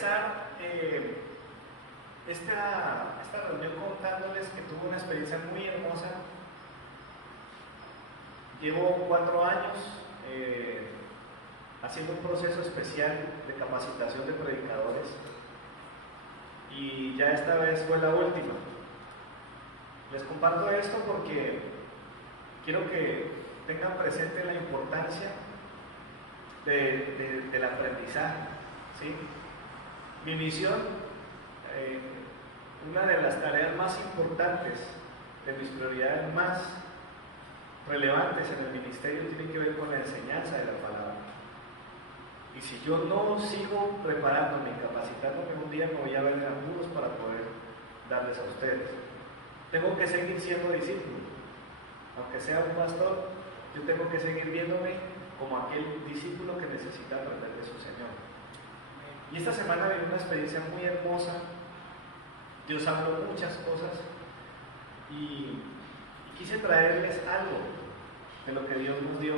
empezar esta reunión contándoles que tuve una experiencia muy hermosa. Llevo 4 años haciendo un proceso especial de capacitación de predicadores y ya esta vez fue la última. Les comparto esto porque quiero que tengan presente la importancia del aprendizaje, ¿sí? Mi misión, una de las tareas más importantes, de mis prioridades más relevantes en el ministerio, tiene que ver con la enseñanza de la palabra. Y si yo no sigo preparándome y capacitándome, un día me voy a ver en apuros para poder darles a ustedes. Tengo que seguir siendo discípulo. Aunque sea un pastor, yo tengo que seguir viéndome como aquel discípulo que necesita aprender de su Señor. Y esta semana viví una experiencia muy hermosa. Dios habló muchas cosas y quise traerles algo de lo que Dios nos dio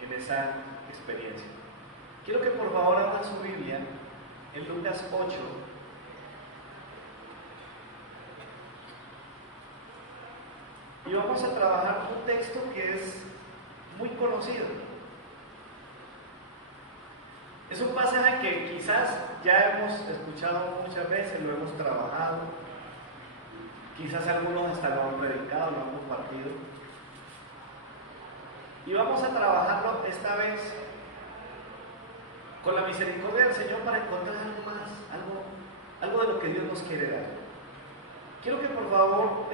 en esa experiencia. Quiero que por favor abran su Biblia en Lucas 8. Y vamos a trabajar un texto que es muy conocido. Es un pasaje que quizás ya hemos escuchado muchas veces, lo hemos trabajado. Quizás algunos hasta lo han predicado, lo han compartido. Y vamos a trabajarlo esta vez con la misericordia del Señor para encontrar algo más, algo de lo que Dios nos quiere dar. Quiero que por favor,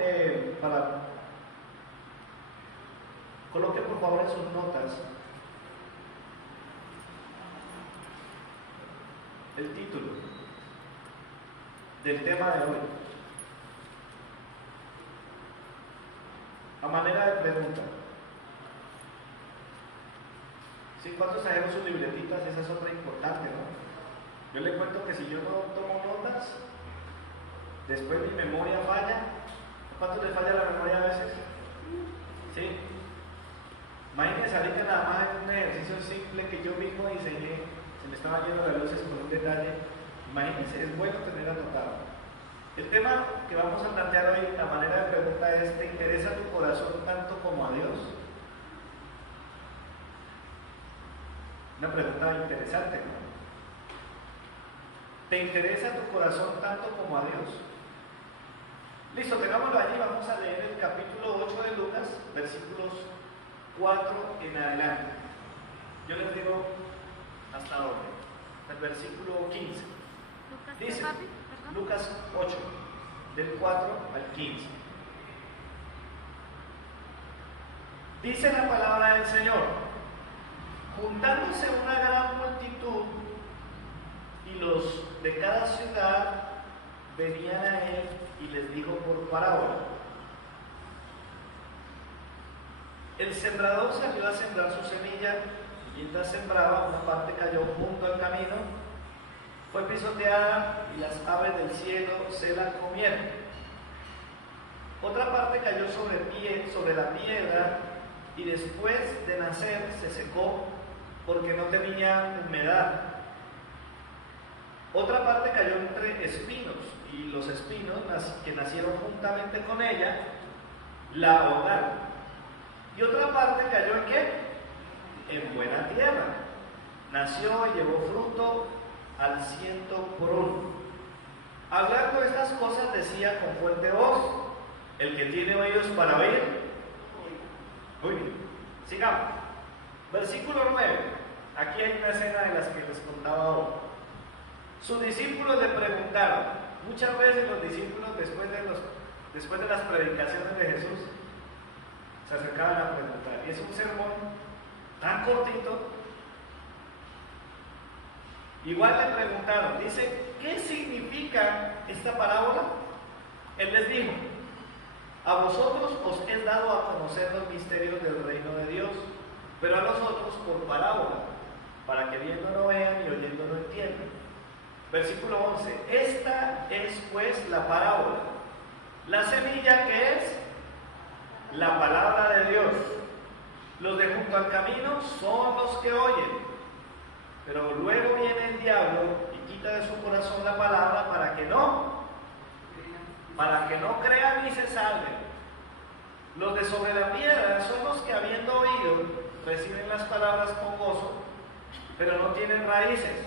coloque por favor en sus notas el título del tema de hoy. A manera de pregunta. ¿Sí? ¿Cuántos sabemos sus libretitas? Esa es otra importante, ¿no? Yo le cuento que si yo no tomo notas, después mi memoria falla. ¿Cuántos les falla la memoria a veces? ¿Sí? Imagínense ahorita nada más en un ejercicio simple que yo mismo diseñé, se me estaba yendo las luces con un detalle. Imagínense, es bueno tener anotado. El tema que vamos a plantear hoy, la manera de pregunta es: ¿te interesa tu corazón tanto como a Dios? Una pregunta interesante, ¿no? ¿Te interesa tu corazón tanto como a Dios? Listo, tengámoslo allí, vamos a leer el capítulo 8 de Lucas, versículos 4 en adelante. Yo les digo hasta ahora, el versículo 15. Dice, Lucas 8, del 4 al 15. Dice la palabra del Señor: juntándose una gran multitud y los de cada ciudad venían a él y les dijo por parábola: el sembrador salió a sembrar su semilla, y mientras sembraba, una parte cayó junto al camino, fue pisoteada y las aves del cielo se la comieron. Otra parte cayó sobre la piedra y después de nacer se secó porque no tenía humedad. Otra parte cayó entre espinos y los espinos que nacieron juntamente con ella la ahogaron. Y otra parte cayó ¿en qué? En buena tierra. Nació y llevó fruto al 100%. Hablando de estas cosas decía con fuerte voz: el que tiene oídos para oír, oye. Sigamos. Versículo 9. Aquí hay una escena de las que les contaba ahora. Sus discípulos le preguntaron. Muchas veces los discípulos después de las predicaciones de Jesús se acercaban a preguntar. Y es un sermón tan cortito. Igual le preguntaron, dice: ¿qué significa esta parábola? Él les dijo: a vosotros os es dado a conocer los misterios del reino de Dios, pero a nosotros por parábola, para que viendo no vean y oyendo no entiendan. Versículo 11. Esta es pues la parábola. La semilla, que es la palabra de Dios. Los de junto al camino son los que oyen, pero luego viene el diablo y quita de su corazón la palabra para que no crean ni se salven. Los de sobre la piedra son los que, habiendo oído, reciben las palabras con gozo, pero no tienen raíces.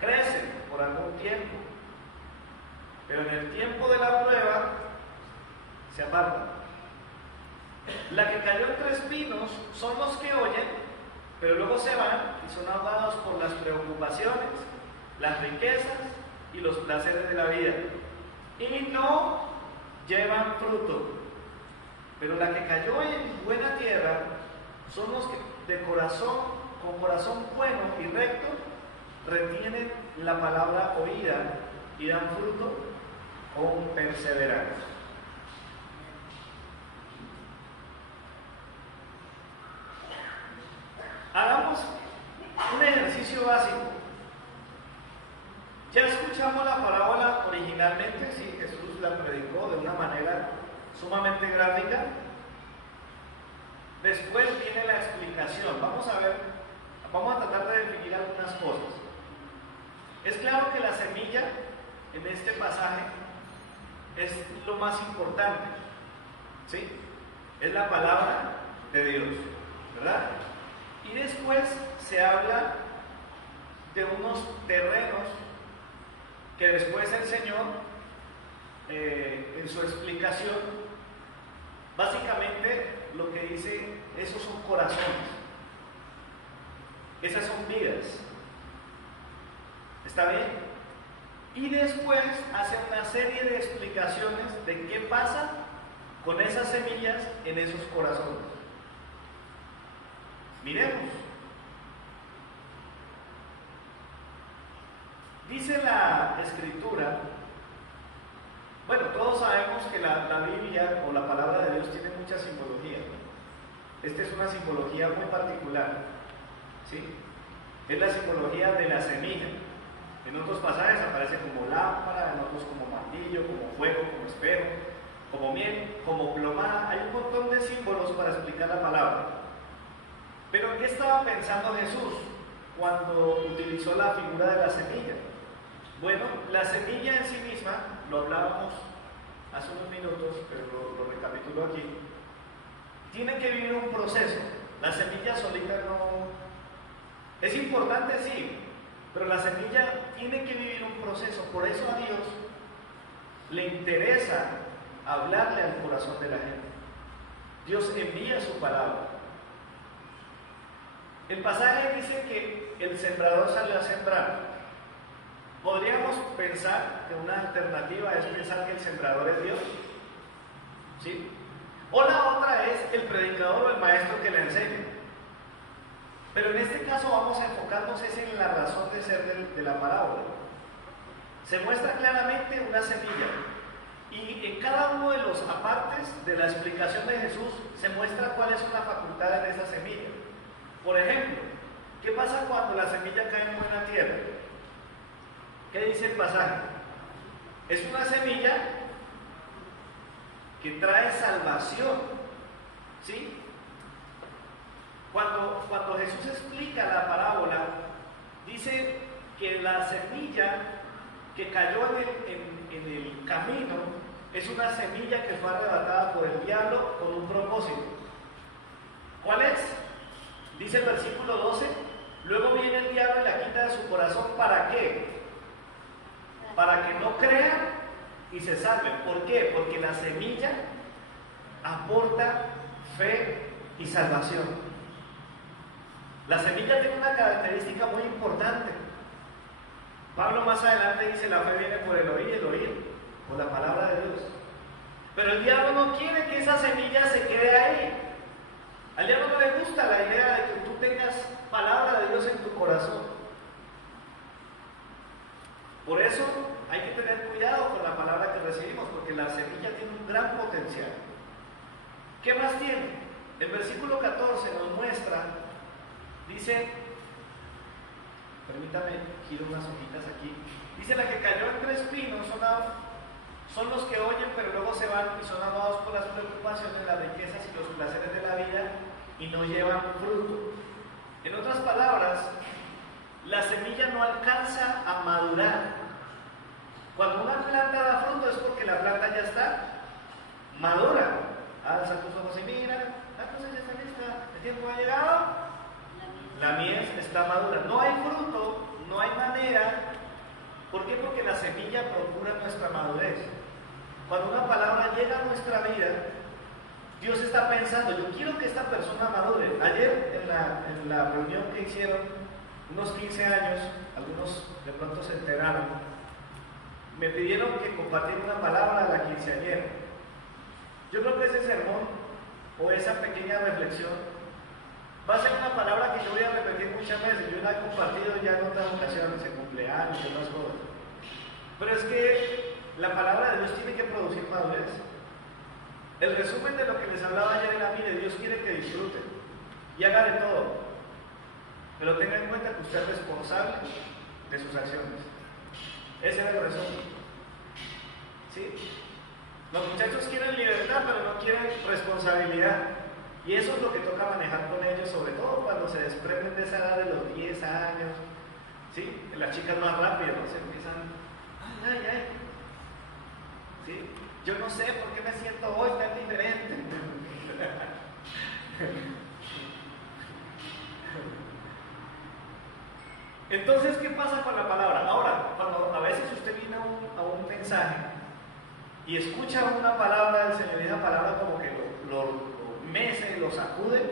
Crecen por algún tiempo, pero en el tiempo de la prueba se apartan. La que cayó entre espinos son los que oyen, pero luego se van y son ahogados por las preocupaciones, las riquezas y los placeres de la vida, y no llevan fruto. Pero la que cayó en buena tierra son los que con corazón bueno y recto, retienen la palabra oída y dan fruto con perseverancia. Hagamos un ejercicio básico. Ya escuchamos la parábola originalmente, sí, Jesús la predicó de una manera sumamente gráfica. Después viene la explicación. Vamos a tratar de definir algunas cosas. Es claro que la semilla en este pasaje es lo más importante, ¿sí? Es la palabra de Dios, ¿verdad? Y después se habla de unos terrenos que después el Señor, en su explicación, básicamente lo que dice, esos son corazones, esas son vidas. ¿Está bien? Y después hace una serie de explicaciones de qué pasa con esas semillas en esos corazones. Miremos. Dice la Escritura, bueno, todos sabemos que la Biblia o la palabra de Dios tiene mucha simbología. Esta es una simbología muy particular, ¿sí? Es la simbología de la semilla. En otros pasajes aparece como lámpara, en otros como martillo, como fuego, como espejo, como miel, como plomada. Hay un montón de símbolos para explicar la palabra. Pero ¿en qué estaba pensando Jesús cuando utilizó la figura de la semilla? Bueno, la semilla en sí misma, lo hablábamos hace unos minutos, pero lo recapitulo aquí, tiene que vivir un proceso. La semilla solita no... Es importante, sí, pero la semilla tiene que vivir un proceso. Por eso a Dios le interesa hablarle al corazón de la gente. Dios envía su palabra. El pasaje dice que el sembrador salió a sembrar. Podríamos pensar que una alternativa es pensar que el sembrador es Dios, ¿sí? O la otra es el predicador o el maestro que le enseña. Pero en este caso vamos a enfocarnos en la razón de ser de la parábola. Se muestra claramente una semilla, y en cada uno de los apartes de la explicación de Jesús se muestra cuáles son las facultades de esa semilla. Por ejemplo, ¿qué pasa cuando la semilla cae en buena tierra? ¿Qué dice el pasaje? Es una semilla que trae salvación, ¿sí? Cuando Jesús explica la parábola, dice que la semilla que cayó en el camino es una semilla que fue arrebatada por el diablo con un propósito. ¿Cuál es? Dice el versículo 12, luego viene el diablo y la quita de su corazón. ¿Para qué? Para que no crean y se salven. ¿Por qué? Porque la semilla aporta fe y salvación. La semilla tiene una característica muy importante. Pablo más adelante dice, la fe viene por el oír por la palabra de Dios. Pero el diablo no quiere que esa semilla se quede ahí. Al diablo no le gusta la idea de que tú tengas palabra de Dios en tu corazón. Por eso hay que tener cuidado con la palabra que recibimos, porque la semilla tiene un gran potencial. ¿Qué más tiene? El versículo 14 nos muestra, dice, permítame, giro unas hojitas aquí, dice, la que cayó entre espinos son los que oyen, pero luego se van y son amados por las preocupaciones, las riquezas y los placeres de la vida y no llevan fruto. En otras palabras, la semilla no alcanza a madurar. Cuando una planta da fruto es porque la planta ya está madura. Alza tus ojos y mira, la cosa ya está lista, el tiempo ha llegado, la mies está madura. No hay fruto, no hay manera. ¿Por qué? Porque la semilla procura nuestra madurez. Cuando una palabra llega a nuestra vida, Dios está pensando, yo quiero que esta persona madure. Ayer en la reunión que hicieron, unos 15 años, algunos de pronto se enteraron, me pidieron que compartiera una palabra a la quinceañera. Yo creo que ese sermón o esa pequeña reflexión va a ser una palabra que yo voy a repetir muchas veces. Yo la he compartido ya en otras ocasiones, en cumpleaños y otras cosas. Pero es que la palabra de Dios tiene que producir madurez. El resumen de lo que les hablaba ayer era, mire, Dios quiere que disfruten y haga de todo. Pero tenga en cuenta que usted es responsable de sus acciones. Ese era el resumen. ¿Sí? Los muchachos quieren libertad, pero no quieren responsabilidad. Y eso es lo que toca manejar con ellos, sobre todo cuando se desprenden de esa edad de los 10 años. ¿Sí? Las chicas más rápidas, ¿no? Se empiezan, ay. ¿Sí? Yo no sé por qué me siento hoy tan diferente. Entonces, ¿qué pasa con la palabra? Ahora, cuando a veces usted viene a un mensaje y escucha una palabra del Señor y esa palabra como que lo mece, lo sacude,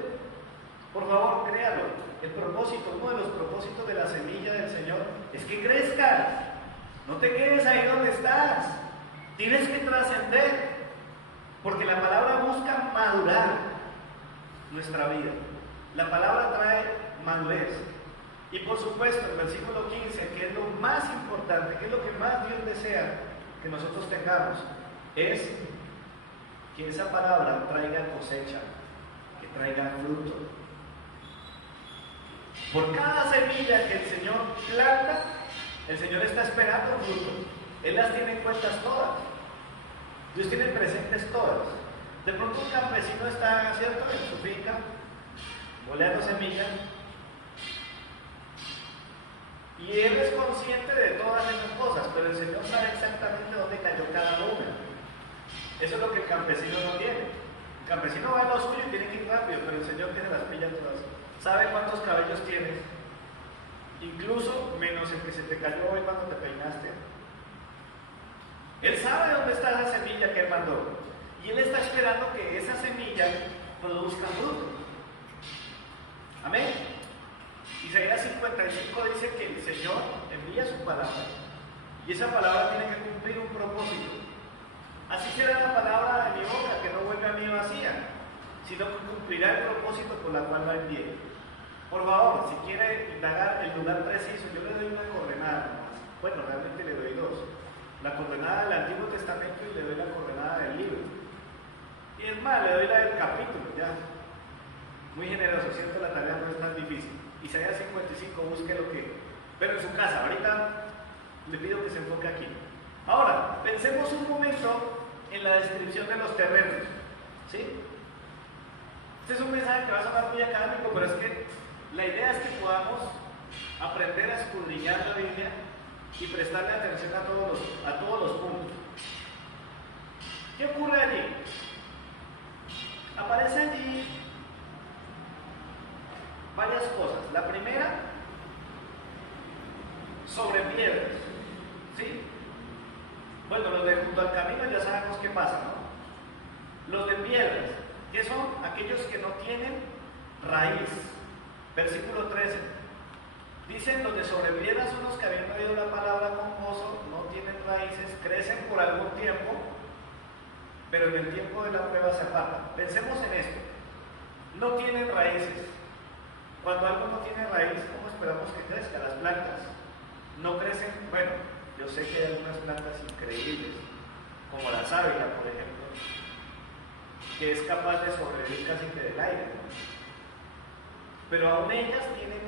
por favor, créalo. El propósito, uno de los propósitos de la semilla del Señor es que crezcas. No te quedes ahí donde estás. Tienes que trascender, porque la palabra busca madurar nuestra vida. La palabra trae madurez. Y por supuesto, el versículo 15, que es lo más importante, que es lo que más Dios desea que nosotros tengamos, es que esa palabra traiga cosecha, que traiga fruto. Por cada semilla que el Señor planta, el Señor está esperando fruto. Él las tiene en cuenta todas. Dios tiene presentes todas. De pronto un campesino está, ¿cierto?, en su finca, boleando semillas, y él es consciente de todas esas cosas, pero el Señor sabe exactamente dónde cayó cada una. Eso es lo que el campesino no tiene. El campesino va en lo suyo y tiene que ir rápido, pero el Señor tiene las pillas todas. Sabe cuántos cabellos tienes, incluso menos el que se te cayó hoy cuando te peinaste. Él sabe dónde está esa semilla que Él mandó. Y Él está esperando que esa semilla produzca fruto. Amén. Isaías 55 dice que el Señor envía su palabra. Y esa palabra tiene que cumplir un propósito. Así será la palabra de mi boca, que no vuelve a mí vacía, sino que cumplirá el propósito por la cual la envié. Por favor, si quiere indagar el lugar preciso, yo le doy una coordenada. Bueno, realmente le doy dos. La coordenada del Antiguo Testamento y le doy la coordenada del libro. Y es más, le doy la del capítulo, ya. Muy generoso, siento la tarea no es tan difícil. Isaías 55, busque lo que... Pero en su casa, ahorita le pido que se enfoque aquí. Ahora, pensemos un momento en la descripción de los terrenos. ¿Sí? Este es un mensaje que va a sonar muy académico, pero es que la idea es que podamos aprender a escudriñar la Biblia y prestarle atención a todos los puntos. ¿Qué ocurre allí? Aparece allí varias cosas. La primera, sobre piedras. ¿Sí? Bueno, los de junto al camino ya sabemos qué pasa, ¿no? Los de piedras, que son aquellos que no tienen raíz. Versículo 13. Dicen, los de sobre piedras son los que habiendo oído la palabra con gozo, no tienen raíces, crecen por algún tiempo, pero en el tiempo de la prueba se apartan. Pensemos en esto. No tienen raíces. Cuando algo no tiene raíz, ¿cómo esperamos que crezca? Las plantas no crecen. Bueno, yo sé que hay algunas plantas increíbles, como la sábila, por ejemplo, que es capaz de sobrevivir casi que del aire, ¿no? Pero aún ellas tienen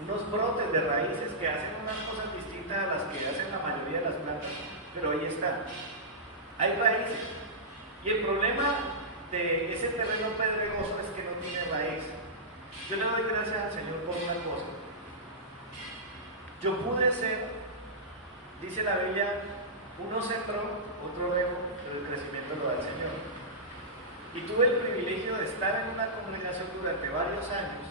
unos brotes de raíces que hacen unas cosas distintas a las que hacen la mayoría de las plantas, pero ahí están. Hay raíces. Y el problema de ese terreno pedregoso es que no tiene raíz. Yo le doy gracias al Señor por una cosa. Yo pude ser, dice la Biblia, uno sembró, otro regó, pero el crecimiento lo da el Señor. Y tuve el privilegio de estar en una congregación durante varios años,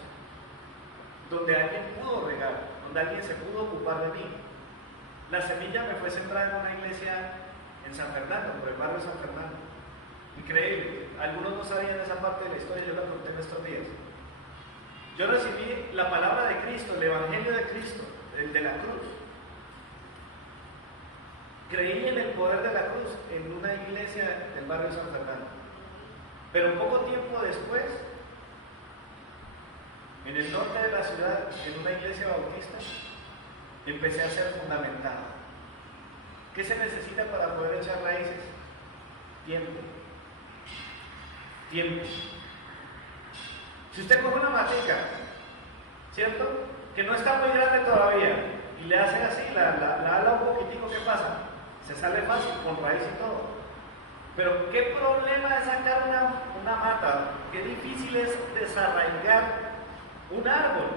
donde alguien pudo regar, donde alguien se pudo ocupar de mí. La semilla me fue sembrada en una iglesia en San Fernando, por el barrio San Fernando. Increíble, algunos no sabían esa parte de la historia, yo la conté en estos días. Yo recibí la palabra de Cristo, el Evangelio de Cristo, el de la cruz. Creí en el poder de la cruz en una iglesia del barrio San Fernando. Pero poco tiempo después, en el norte de la ciudad, en una iglesia bautista, empecé a ser fundamentado. ¿Qué se necesita para poder echar raíces? Tiempo. Tiempo. Si usted coge una matica, ¿cierto? Que no está muy grande todavía, y le hacen así, la ala un poquitico, ¿qué pasa? Se sale fácil, con raíz y todo. Pero qué problema es sacar una mata, qué difícil es desarraigar un árbol.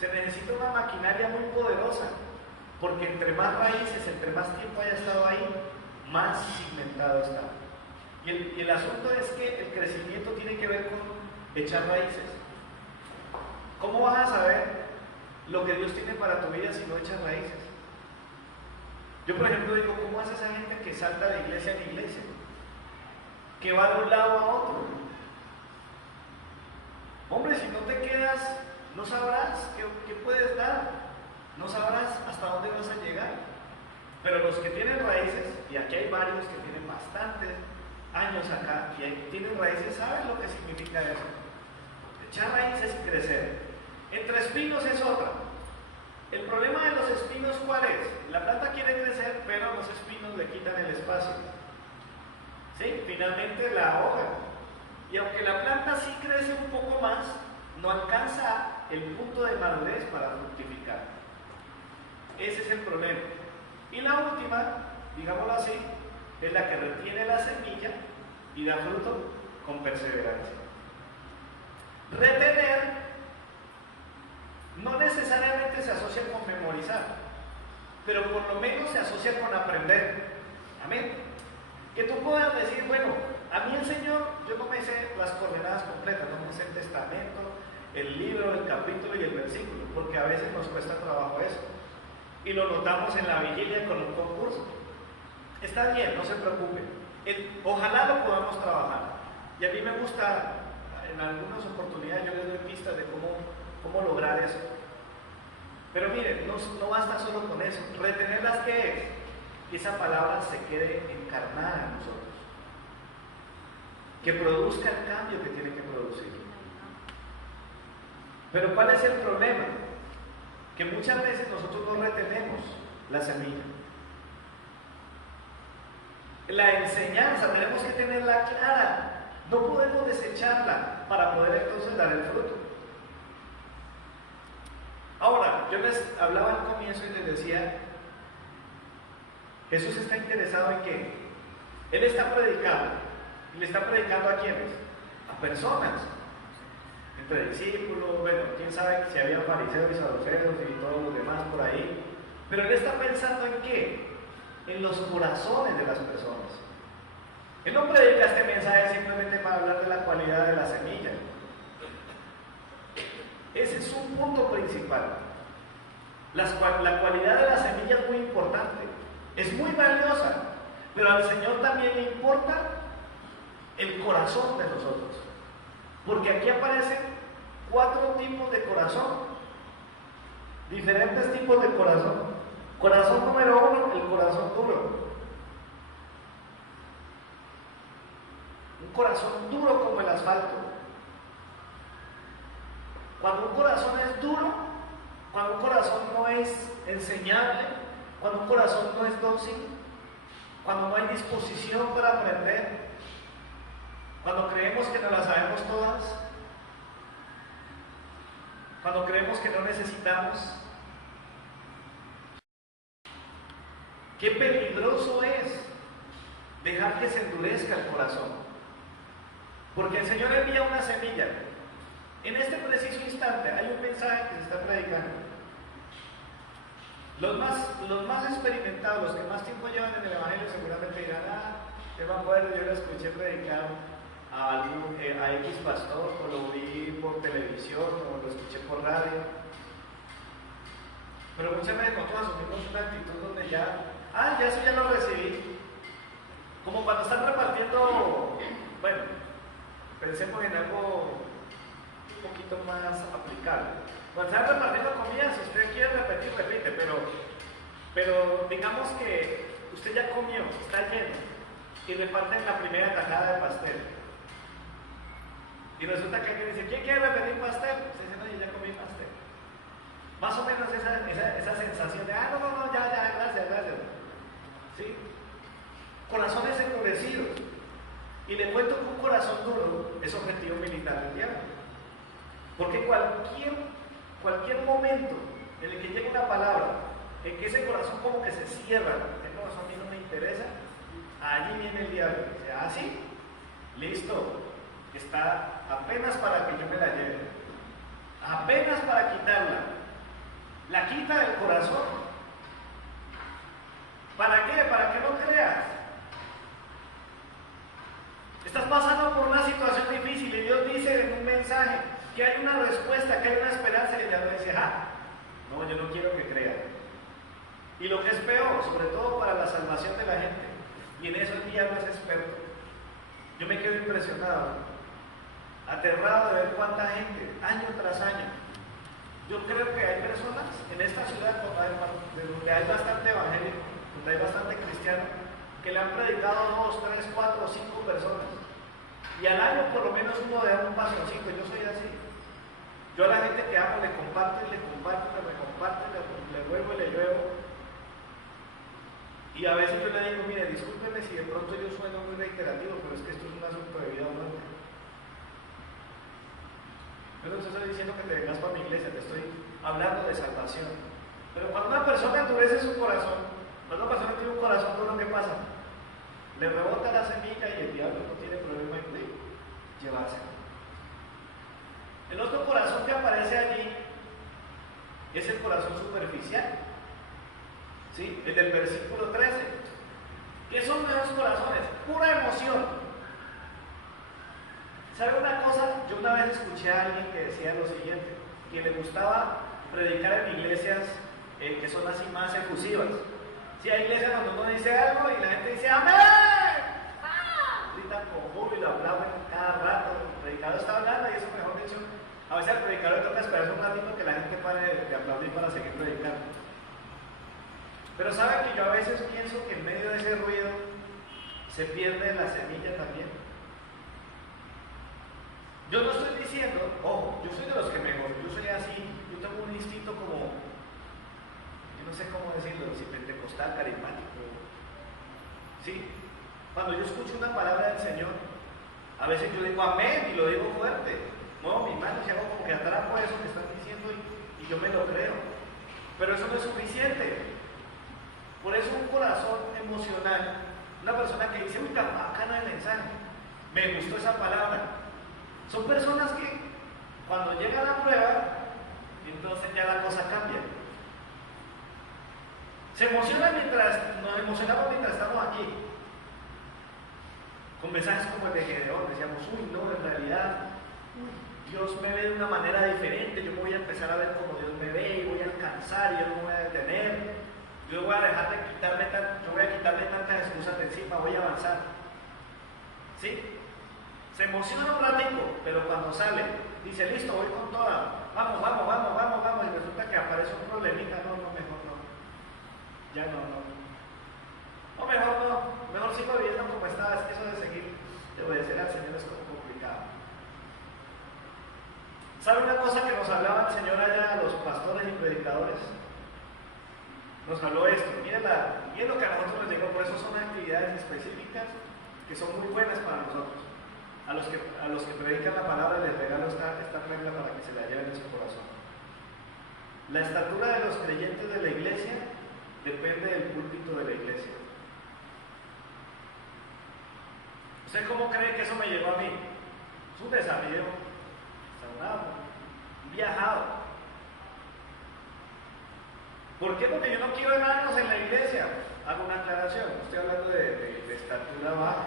Se necesita una maquinaria muy poderosa, porque entre más raíces, entre más tiempo haya estado ahí, más cimentado está. Y el asunto es que el crecimiento tiene que ver con echar raíces. ¿Cómo vas a saber lo que Dios tiene para tu vida si no echas raíces? Yo, por ejemplo, digo, ¿cómo hace esa gente que salta de iglesia en iglesia? Que va de un lado a otro. Hombre, si no te quedas, no sabrás qué puedes dar, no sabrás hasta dónde vas a llegar. Pero los que tienen raíces, y aquí hay varios que tienen bastantes años acá, y tienen raíces, saben lo que significa eso. Echar raíces y crecer. Entre espinos es otra. El problema de los espinos, ¿cuál es? La planta quiere crecer, pero los espinos le quitan el espacio. ¿Sí? Finalmente la ahogan. Y aunque la planta sí crece un poco más, no alcanza el punto de madurez para fructificar. Ese es el problema. Y la última, digámoslo así, es la que retiene la semilla y da fruto con perseverancia. Retener no necesariamente se asocia con memorizar, pero por lo menos se asocia con aprender. Amén. Que tú puedas decir, bueno, a mí el Señor, yo no me sé las coordenadas completas, no me sé el testamento, el libro, el capítulo y el versículo, porque a veces nos cuesta trabajo eso. Y lo notamos en la vigilia con un concurso. Está bien, no se preocupe. Ojalá lo podamos trabajar. Y a mí me gusta, en algunas oportunidades yo les doy pistas de cómo lograr eso. Pero miren, no basta solo con eso. Retenerlas, ¿qué es? Que esa palabra se quede encarnada en nosotros. Que produzca el cambio que tiene que producir. Pero ¿cuál es el problema? Que muchas veces nosotros no retenemos la semilla. La enseñanza tenemos que tenerla clara. No podemos desecharla para poder entonces dar el fruto. Ahora, yo les hablaba al comienzo y les decía, Jesús está interesado en qué. Él está predicando. ¿Y le está predicando a quiénes? A personas. Entre discípulos, bueno, quién sabe si había fariseos y saduceos y todos los demás por ahí. Pero él está pensando en qué. En los corazones de las personas. Él no predica este mensaje simplemente para hablar de la cualidad de la semilla. Ese es un punto principal. La cualidad de la semilla es muy importante, es muy valiosa, pero al Señor también le importa el corazón de nosotros. Porque aquí aparecen 4 tipos de corazón, diferentes tipos de corazón. Corazón número 1, el corazón duro. Un corazón duro como el asfalto. Cuando un corazón es duro, cuando un corazón no es enseñable, cuando un corazón no es dócil, cuando no hay disposición para aprender, cuando creemos que no las sabemos todas, cuando creemos que no necesitamos, qué peligroso es dejar que se endurezca el corazón. Porque el Señor envía una semilla. En este preciso instante hay un mensaje que se está predicando. Los más experimentados, los que más tiempo llevan en el Evangelio, seguramente dirán, yo me acuerdo, yo lo escuché predicar a X pastor, o lo vi por televisión, o lo escuché por radio. Pero muchas veces nosotros asumimos una actitud donde ya eso ya lo recibí. Como cuando están repartiendo, bueno, pensemos en algo un poquito más aplicable. Cuando están repartiendo comida, si usted quiere repetir, repite, pero digamos que usted ya comió, está lleno, y reparten la primera tajada de pastel. Y resulta que alguien dice, ¿quién quiere repetir pastel? Usted dice, no, yo ya comí pastel. Más o menos esa sensación de, no, ya, gracias. ¿Sí? Corazones endurecidos. Y le cuento que un corazón duro es objetivo militar del diablo. Porque cualquier momento en el que llegue una palabra, en que ese corazón como que se cierra, el corazón a mí no me interesa, allí viene el diablo. Dice, sí, listo, está apenas para que yo me la lleve, apenas para quitarla. La quita del corazón. ¿Para qué? Para que no creas. Estás pasando por una situación difícil y Dios dice en un mensaje que hay una respuesta, que hay una esperanza, y el diablo dice, no, yo no quiero que crea. Y lo que es peor, sobre todo para la salvación de la gente, y en eso el diablo es experto. Yo me quedo impresionado, aterrado de ver cuánta gente, año tras año. Yo creo que hay personas en esta ciudad donde hay bastante evangélico, donde hay bastante cristiano, que le han predicado 2, 3, 4, 5 personas. Y al año por lo menos uno le da un pasoncito. Yo soy así. Yo a la gente que amo le comparto, me comparte, le vuelvo y le lluevo. Y a veces yo le digo, mire, discúlpeme si de pronto yo sueno muy reiterativo, pero es que esto es un asunto de vida o muerte. Yo no te estoy diciendo que te vengas para mi iglesia, te estoy hablando de salvación. Pero cuando una persona endurece su corazón, cuando una persona tiene un corazón duro, ¿qué pasa? Le rebota la semilla y el diablo no tiene problema en llevársela. El otro corazón que aparece allí es el corazón superficial. ¿Sí? El del versículo 13. ¿Qué son esos corazones? Pura emoción. ¿Sabe una cosa? Yo una vez escuché a alguien que decía lo siguiente, que le gustaba predicar en iglesias que son así más efusivas. Si hay iglesias donde uno dice algo y la gente dice ¡amén! Gritan con júbilo, aplauden cada rato, el predicador está hablando y eso, mejor dicho, a veces al predicador le toca esperar un ratito que la gente pare de aplaudir para seguir predicando. Pero ¿sabe que yo a veces pienso que en medio de ese ruido se pierde la semilla también? Yo no estoy diciendo, yo soy de los que mejor, yo soy así, yo tengo un instinto como, yo no sé cómo decirlo, si pentecostal, carismático. Sí, cuando yo escucho una palabra del Señor, a veces yo digo amén y lo digo fuerte, muevo mis manos y hago como que atrapo eso que están diciendo y yo me lo creo. Pero eso no es suficiente. Por eso un corazón emocional, una persona que dice, uy, tan bacana el mensaje, me gustó esa palabra. Son personas que cuando llega la prueba, entonces ya la cosa cambia. Nos emocionamos mientras estamos aquí. Con mensajes como el de Gedeón, decíamos, no, en realidad, Dios me ve de una manera diferente, yo voy a empezar a ver como Dios me ve y voy a alcanzar y yo no me voy a detener. Yo voy a dejar de quitarme tantas excusas de encima, voy a avanzar. ¿Sí? Se emociona un ratito, pero cuando sale, dice, listo, voy con toda, vamos, y resulta que aparece un problemita, mejor no. Ya no. Mejor sigo viviendo como estaba, es que eso de seguir, de obedecer al Señor es complicado. ¿Sabe una cosa que nos hablaba el Señor allá a los pastores y predicadores? Nos habló esto, miren lo que a nosotros les digo, por eso son actividades específicas que son muy buenas para nosotros. A los que predican la palabra les regalo esta regla para que se la lleven en su corazón. La estatura de los creyentes de la iglesia depende del púlpito de la iglesia. ¿Usted cómo cree que eso me llegó a mí? Es un desafío, un viajado. ¿Por qué? Porque yo no quiero enanos en la iglesia. Hago una aclaración, no estoy hablando de estatura baja.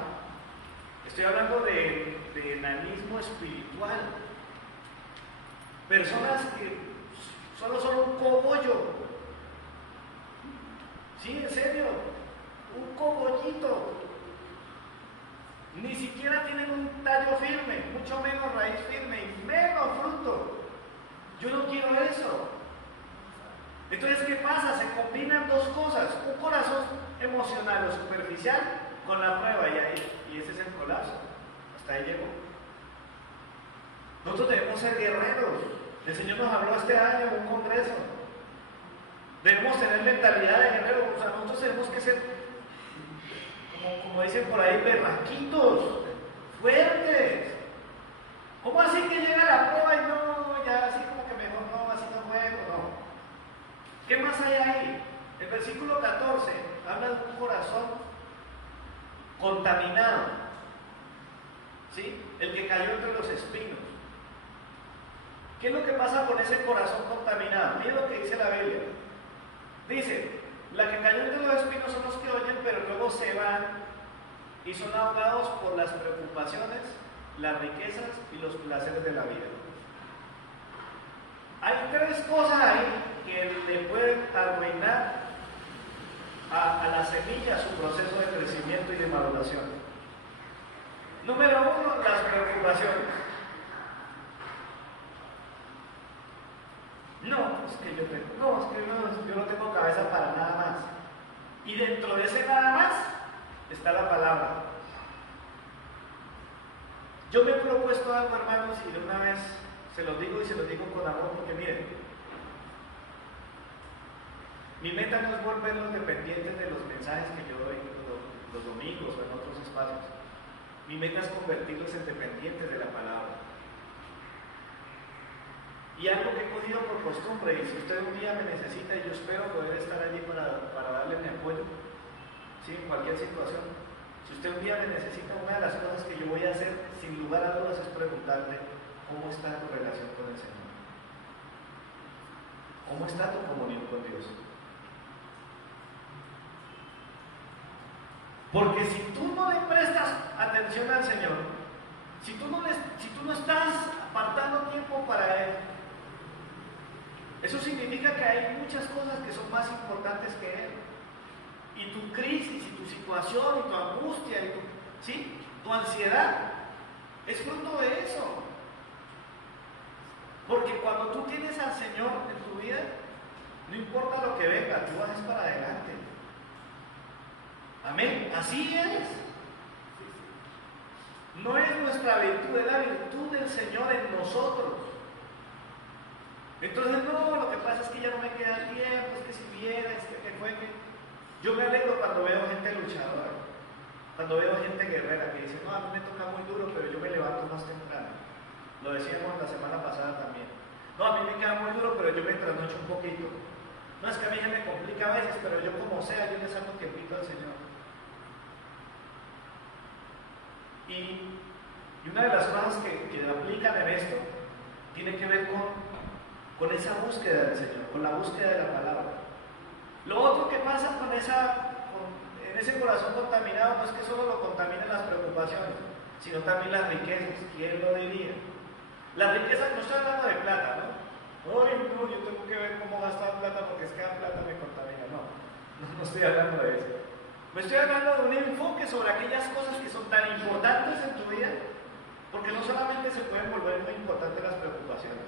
Estoy hablando de enanismo espiritual. Personas que solo son un cogollo. Sí, en serio, un cogollito. Ni siquiera tienen un tallo firme, mucho menos raíz firme y menos fruto. Yo no quiero eso. Entonces, ¿qué pasa? Se combinan dos cosas: un corazón emocional o superficial con la prueba, y ese es el colapso. Hasta ahí llegó. Nosotros debemos ser guerreros. El Señor nos habló este año en un congreso. Debemos tener mentalidad de guerrero. O sea, nosotros tenemos que ser, como dicen por ahí, berraquitos, fuertes. ¿Cómo así que llega la prueba y no, ya así como que mejor no, así no juego? No. ¿Qué más hay ahí? El versículo 14 habla de un corazón contaminado, ¿sí? El que cayó entre los espinos. ¿Qué es lo que pasa con ese corazón contaminado? Miren lo que dice la Biblia. Dice, la que cayó entre los espinos son los que oyen, pero luego se van y son ahogados por las preocupaciones, las riquezas y los placeres de la vida. Hay tres cosas ahí que le pueden arruinar a la semilla su proceso de crecimiento y de maduración. Número uno, las preocupaciones. No, es que yo no tengo cabeza para nada más. Y dentro de ese nada más está la palabra. Yo me he propuesto algo, hermanos, y de una vez se los digo y se los digo con amor, porque miren, mi meta no es volverlos dependientes de los mensajes que yo doy los domingos o en otros espacios. Mi meta es convertirlos en dependientes de la palabra. Y algo que he cogido por costumbre, y si usted un día me necesita, y yo espero poder estar allí para darle mi apoyo, ¿sí? En cualquier situación. Si usted un día me necesita, una de las cosas que yo voy a hacer, sin lugar a dudas, es preguntarle cómo está tu relación con el Señor. ¿Cómo está tu comunión con Dios? Porque si tú no le prestas atención al Señor, si tú no estás apartando tiempo para Él, eso significa que hay muchas cosas que son más importantes que Él. Y tu crisis, y tu situación, y tu angustia, y tu ansiedad, es fruto de eso. Porque cuando tú tienes al Señor en tu vida, no importa lo que venga, tú vas para adelante. Amén. Así es. No es nuestra virtud, es la virtud del Señor en nosotros. Entonces, no, lo que pasa es que ya no me queda tiempo, es que si viera, es que fue que... Yo me alegro cuando veo gente luchadora, cuando veo gente guerrera que dice, no, a mí me toca muy duro, pero yo me levanto más temprano. Lo decíamos la semana pasada también. No, a mí me queda muy duro, pero yo me trasnocho un poquito. No, es que a mí ya me complica a veces, pero yo como sea, yo le saco tiempito al Señor. Y una de las cosas que aplican en esto tiene que ver con esa búsqueda del Señor, con la búsqueda de la palabra. Lo otro que pasa en ese corazón contaminado no es que solo lo contaminen las preocupaciones, sino también las riquezas. ¿Quién lo diría? Las riquezas, no estoy hablando de plata, ¿no? Ay, no, yo tengo que ver cómo gastar plata porque es que la plata me contamina. No estoy hablando de eso. Me estoy hablando de un enfoque sobre aquellas cosas que son tan importantes en tu vida, porque no solamente se pueden volver muy importantes las preocupaciones,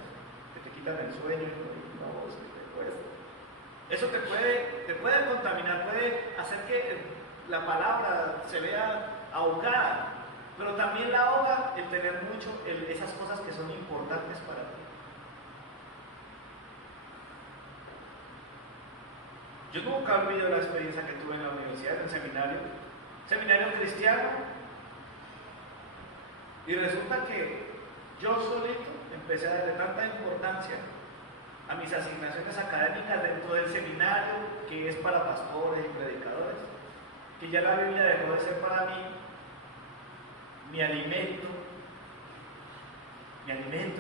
que te quitan el sueño, no, es que te cuesta. Eso te puede contaminar, puede hacer que la palabra se vea ahogada, pero también la ahoga el tener mucho esas cosas que son importantes para ti. Yo nunca olvido la experiencia que tuve en la universidad, en el seminario cristiano, y resulta que yo solito empecé a darle tanta importancia a mis asignaciones académicas dentro del seminario, que es para pastores y predicadores, que ya la Biblia dejó de ser para mí mi alimento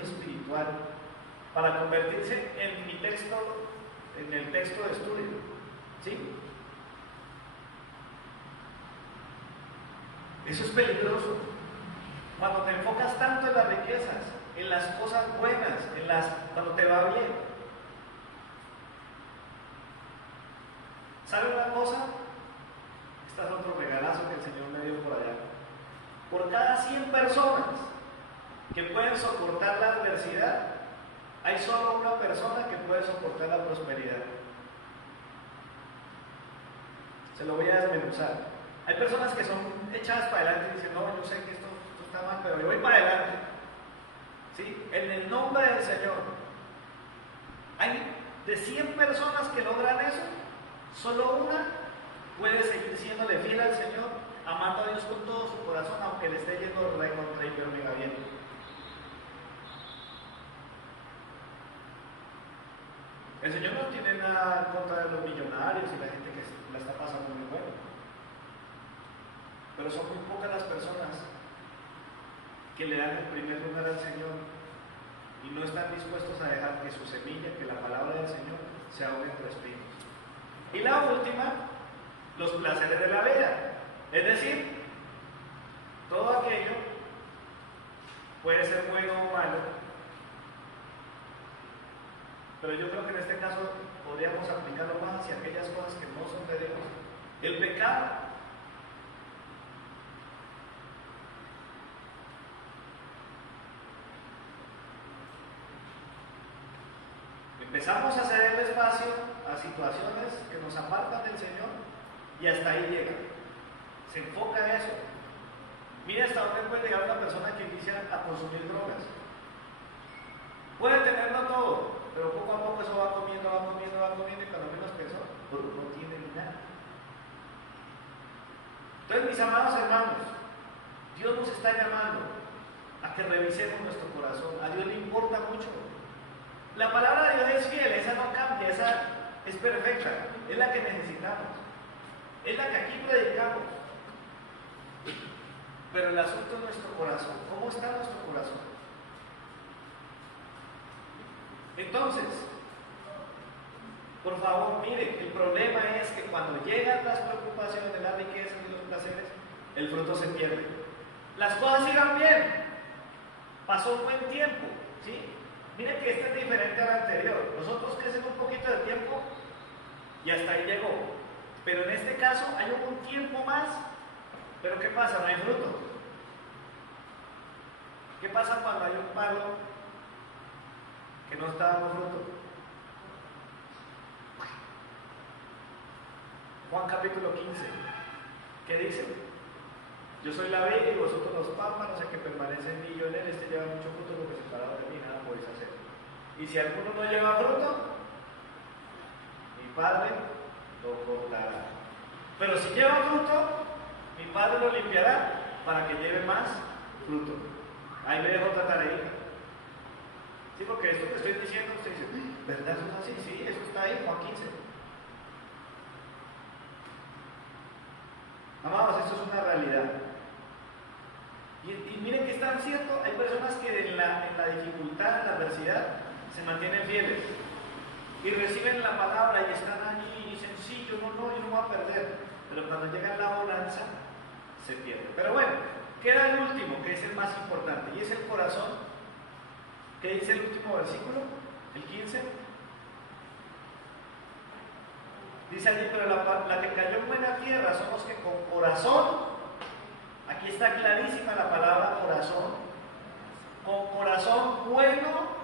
espiritual, para convertirse en mi texto en el texto de estudio. ¿Sí? Eso es peligroso. Cuando te enfocas tanto en las riquezas, en las cosas buenas, cuando te va bien. ¿Sabe una cosa? Este es otro regalazo que el Señor me dio por allá. Por cada 100 personas que pueden soportar la adversidad, hay solo una persona que puede soportar la prosperidad. Se lo voy a desmenuzar. Hay personas que son echadas para adelante y dicen, no, yo sé que esto está mal, pero yo voy para adelante. ¿Sí? En el nombre del Señor. Hay de 100 personas que logran eso, solo una puede seguir siéndole fiel al Señor, amando a Dios con todo su corazón, aunque le esté yendo contra hiper mega bien. El Señor no tiene nada en contra de los millonarios y la gente que la está pasando muy bueno. Pero son muy pocas las personas que le dan el primer lugar al Señor y no están dispuestos a dejar que su semilla, que la palabra del Señor, se ahogue entre espinos. Y la última, los placeres de la vida. Es decir, todo aquello puede ser bueno o malo, pero yo creo que en este caso podríamos aplicarlo más hacia aquellas cosas que no son de Dios. El pecado. Empezamos a ceder el espacio a situaciones que nos apartan del Señor y hasta ahí llega. Se enfoca en eso. Mira hasta dónde puede llegar una persona que inicia a consumir drogas. Puede tenerlo todo, pero poco a poco eso va comiendo y cuando menos pensó, no tiene ni nada. Entonces, mis amados hermanos, Dios nos está llamando a que revisemos nuestro corazón. A Dios le importa mucho. La palabra de Dios es fiel, esa no cambia, esa es perfecta, es la que necesitamos, es la que aquí predicamos. Pero el asunto es nuestro corazón. ¿Cómo está nuestro corazón? Entonces, por favor, mire, el problema es que cuando llegan las preocupaciones, las riquezas y los placeres, el fruto se pierde. Las cosas iban bien, pasó un buen tiempo, ¿sí? Miren que este es diferente al anterior. Nosotros crecemos un poquito de tiempo y hasta ahí llegó. Pero en este caso hay un tiempo más. Pero ¿qué pasa? No hay fruto. ¿Qué pasa cuando hay un palo que no está dando fruto? Juan capítulo 15. ¿Qué dice? Yo soy la vid y vosotros los pámpanos, el que permanece en mí y yo en él, este lleva mucho fruto, porque separado de mí nada podéis hacer. Y si alguno no lleva fruto, mi Padre lo cortará. Pero si lleva fruto, mi Padre lo limpiará para que lleve más fruto. Ahí me dejo otra tareita. Sí, porque esto que estoy diciendo, usted dice, ¿verdad eso es así? Sí, eso está ahí, Juan 15. Amados, esto es una realidad. Y miren que es tan cierto, hay personas que en la dificultad, en la adversidad, se mantienen fieles y reciben la palabra y están allí y dicen, sí, yo no voy a perder, pero cuando llega la bonanza, se pierde. Pero bueno, queda el último, que es el más importante, y es el corazón. ¿Qué dice el último versículo? El 15. Dice allí, pero la que cayó en buena tierra son los que con corazón, aquí está clarísima la palabra corazón, con corazón bueno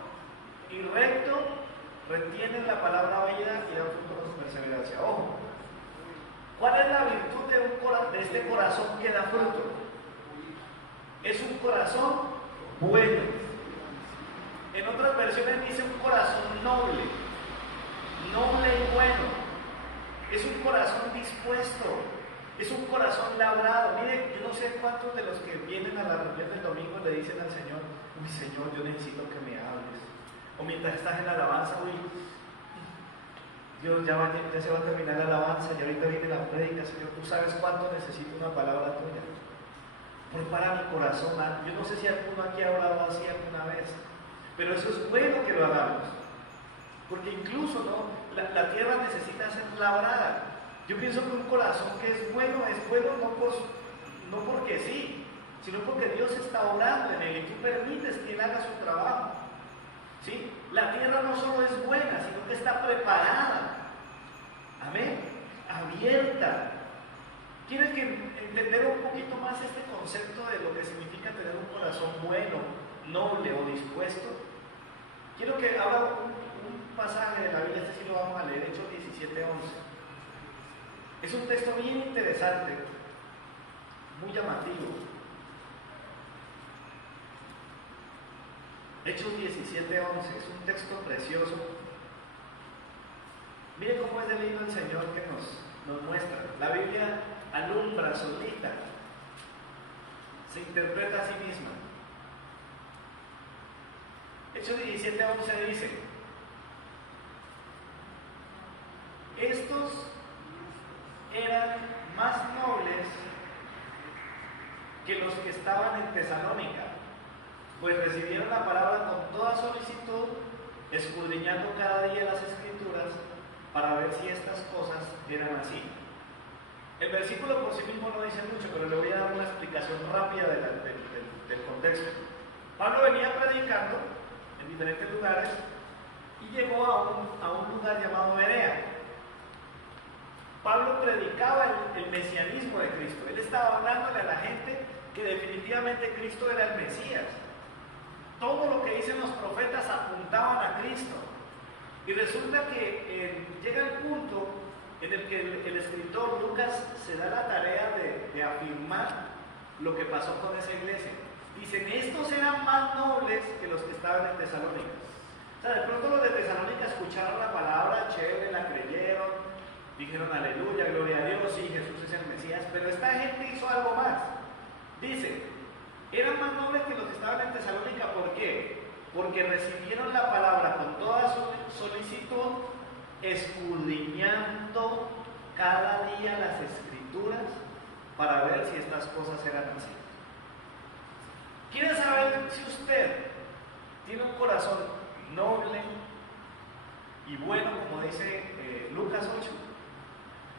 y recto, retienen la palabra vida y dan fruto con su perseverancia. Ojo, ¿cuál es la virtud de este corazón que da fruto? Es un corazón bueno. En otras versiones dice un corazón noble y bueno. Es un corazón dispuesto, es un corazón labrado. Mire, yo no sé cuántos de los que vienen a la reunión del domingo le dicen al Señor, uy Señor, yo necesito que me hables. O mientras estás en la alabanza, uy, Dios, ya se va a terminar la alabanza y ahorita viene la prédica, Señor, tú sabes cuánto necesito una palabra tuya. Prepara mi corazón. Yo no sé si alguno aquí ha hablado así alguna vez, pero eso es bueno que lo hagamos. Porque incluso la tierra necesita ser labrada. Yo pienso que un corazón que es bueno no porque sí, sino porque Dios está obrando en él y tú permites que Él haga su trabajo. ¿Sí? La tierra no solo es buena, sino que está preparada. Amén. Abierta. ¿Quieres entender un poquito más este concepto de lo que significa tener un corazón bueno, noble o dispuesto? Quiero que abra un pasaje de la Biblia, este sí lo vamos a leer, Hechos 17:11. Es un texto bien interesante, muy llamativo. Hechos 17:11, es un texto precioso. Miren cómo es de lindo el Señor que nos muestra. La Biblia alumbra solita, se interpreta a sí misma. Hechos 17:11 dice: estos eran más nobles que los que estaban en Tesalónica, pues recibieron la palabra con toda solicitud, escudriñando cada día las Escrituras para ver si estas cosas eran así. El versículo por sí mismo no dice mucho, pero le voy a dar una explicación rápida del contexto. Pablo venía predicando en diferentes lugares y llegó a un lugar llamado Berea. Pablo predicaba el mesianismo de Cristo. Él estaba hablándole a la gente que definitivamente Cristo era el Mesías. Todo lo que dicen los profetas apuntaban a Cristo. Y resulta que llega el punto en el que el escritor Lucas se da la tarea de afirmar lo que pasó con esa iglesia. Dicen, estos eran más nobles que los que estaban en Tesalónica. O sea, de pronto los de Tesalónica escucharon la palabra, chévere, la creyeron, dijeron aleluya, gloria a Dios, sí, Jesús es el Mesías, pero esta gente hizo algo más. Dice, eran más nobles que los que estaban en Tesalónica, ¿por qué? Porque recibieron la palabra con toda su solicitud, escudriñando cada día las Escrituras para ver si estas cosas eran así. ¿Quiere saber si usted tiene un corazón noble y bueno, como dice Lucas 8?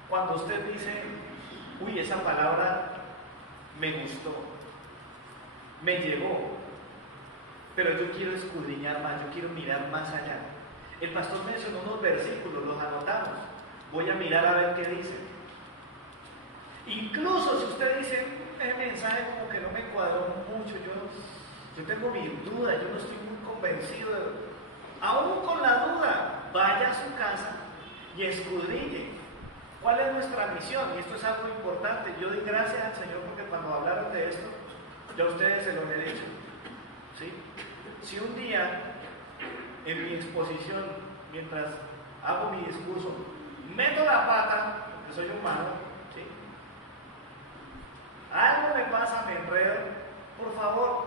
Cuando usted dice, uy, esa palabra me gustó, me llegó, pero yo quiero escudriñar más, yo quiero mirar más allá. El pastor mencionó unos versículos, los anotamos. Voy a mirar a ver qué dice. Incluso si usted dice, ese mensaje como que no me cuadró mucho, yo tengo mi duda, yo no estoy muy convencido. Aún con la duda, vaya a su casa y escudriñe. ¿Cuál es nuestra misión? Y esto es algo importante. Yo doy gracias al Señor porque cuando hablaron de esto, ya ustedes se lo han dicho. ¿Sí? Si un día en mi exposición, mientras hago mi discurso, meto la pata, porque soy humano, ¿sí? Algo me pasa, me enredo, por favor,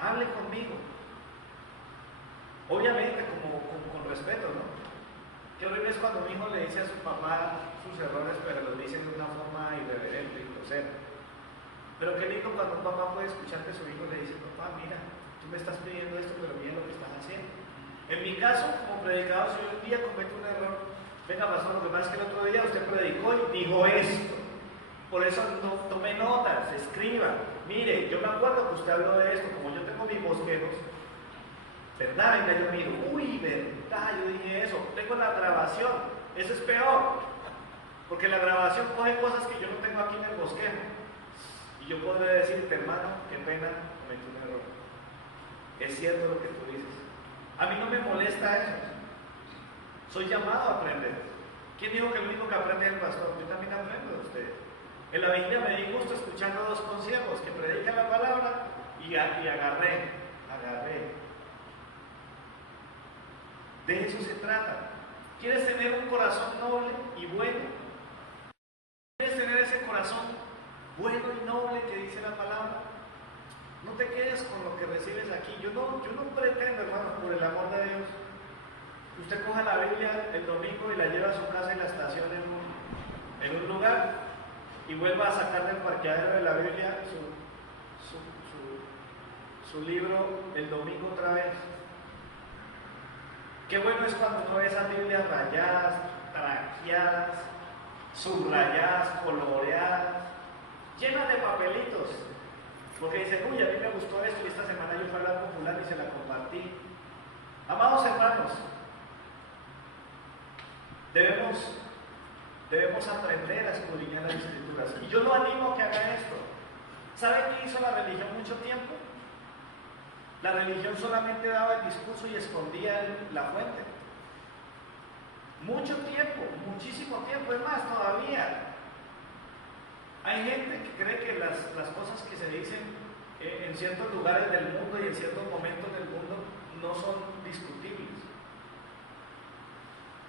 hable conmigo. Obviamente, con respeto, ¿no? Qué horrible es cuando mi hijo le dice a su papá sus errores, pero los dice de una forma irreverente y grosera. Pero qué lindo cuando un papá puede escuchar que su hijo le dice, papá, mira, tú me estás pidiendo esto, pero mira lo que estás haciendo. En mi caso, como predicador, si yo un día cometo un error, venga, pastor, lo que pasa es que el otro día usted predicó y dijo esto. Por eso no tome notas, escriba. Mire, yo me acuerdo que usted habló de esto, como yo tengo mis bosquejos, ¿verdad? Venga, yo miro, uy, verdad, yo dije eso, tengo la grabación, eso es peor, porque la grabación coge cosas que yo no tengo aquí en el bosquejo. Y yo podré decirte, hermano, qué pena, cometí un error. Es cierto lo que tú dices. A mí no me molesta eso. Soy llamado a aprender. ¿Quién dijo que el único que aprende es el pastor? Yo también aprendo de ustedes. En la Biblia me di gusto escuchando a dos consiervos que predican la palabra y agarré. De eso se trata. ¿Quieres tener un corazón noble y bueno? ¿Quieres tener ese corazón bueno y noble que dice la palabra? No te quedes con lo que recibes aquí. Yo no pretendo, hermano, por el amor de Dios, que usted coja la Biblia el domingo y la lleve a su casa y la estacione en un lugar y vuelva a sacar del parqueadero de la Biblia su libro el domingo otra vez. Qué bueno es cuando uno ve esas Biblias rayadas, traqueadas, subrayadas, coloreadas, llenas de papelitos. Porque dicen, uy, a mí me gustó esto y esta semana yo fui a hablar con fulano y se la compartí. Amados hermanos, debemos aprender a escudriñar las Escrituras. Y yo lo animo a que hagan esto. ¿Saben qué hizo la religión mucho tiempo? La religión solamente daba el discurso y escondía la fuente. Mucho tiempo, muchísimo tiempo, es más, todavía. Hay gente que cree que las cosas que se dicen en ciertos lugares del mundo y en ciertos momentos del mundo no son discutibles.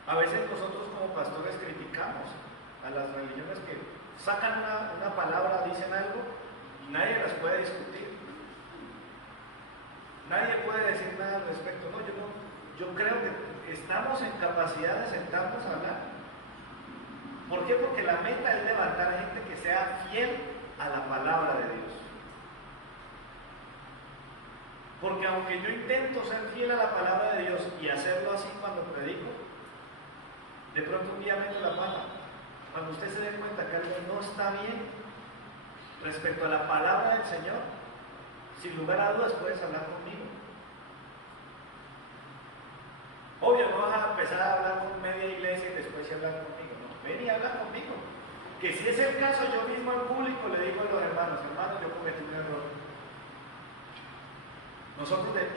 A veces nosotros como pastores criticamos a las religiones que sacan una palabra, dicen algo y nadie las puede discutir. Nadie puede decir nada al respecto. No, yo creo que estamos en capacidad de sentarnos a hablar. ¿Por qué? Porque la meta es levantar a gente que sea fiel a la palabra de Dios. Porque aunque yo intento ser fiel a la palabra de Dios y hacerlo así cuando predico, de pronto un día meto la pata. Cuando usted se dé cuenta que algo no está bien respecto a la palabra del Señor, sin lugar a dudas puedes hablar conmigo. Obvio, no vas a empezar a hablar con media iglesia y después hablar conmigo. No, ven y habla conmigo. Que si es el caso, yo mismo en público le digo a los hermanos, yo cometí un error.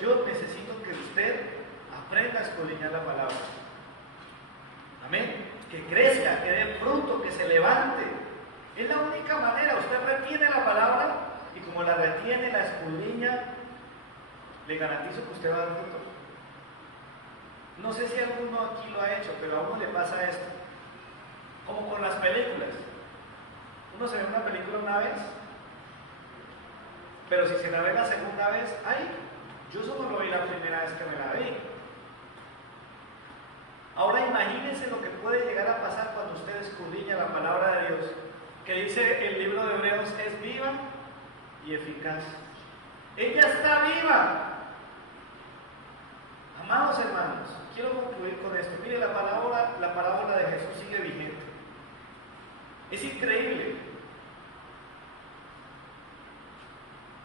Yo necesito que usted aprenda a escudriñar la palabra. Amén. Que crezca, que dé fruto, que se levante. Es la única manera. Usted retiene la palabra y como la retiene, la escudriña, le garantizo que usted va a dar fruto. No sé si alguno aquí lo ha hecho, pero a uno le pasa esto. Como con las películas. Uno se ve una película una vez, pero si se la ve la segunda vez, ¡ay! Yo solo lo vi la primera vez que me la vi. Ahora imagínense lo que puede llegar a pasar cuando usted escudriña la palabra de Dios, que dice el libro de Hebreos, es viva y eficaz. Ella está viva. Amados hermanos, quiero concluir con esto. Mire, la parábola de Jesús sigue vigente. Es increíble.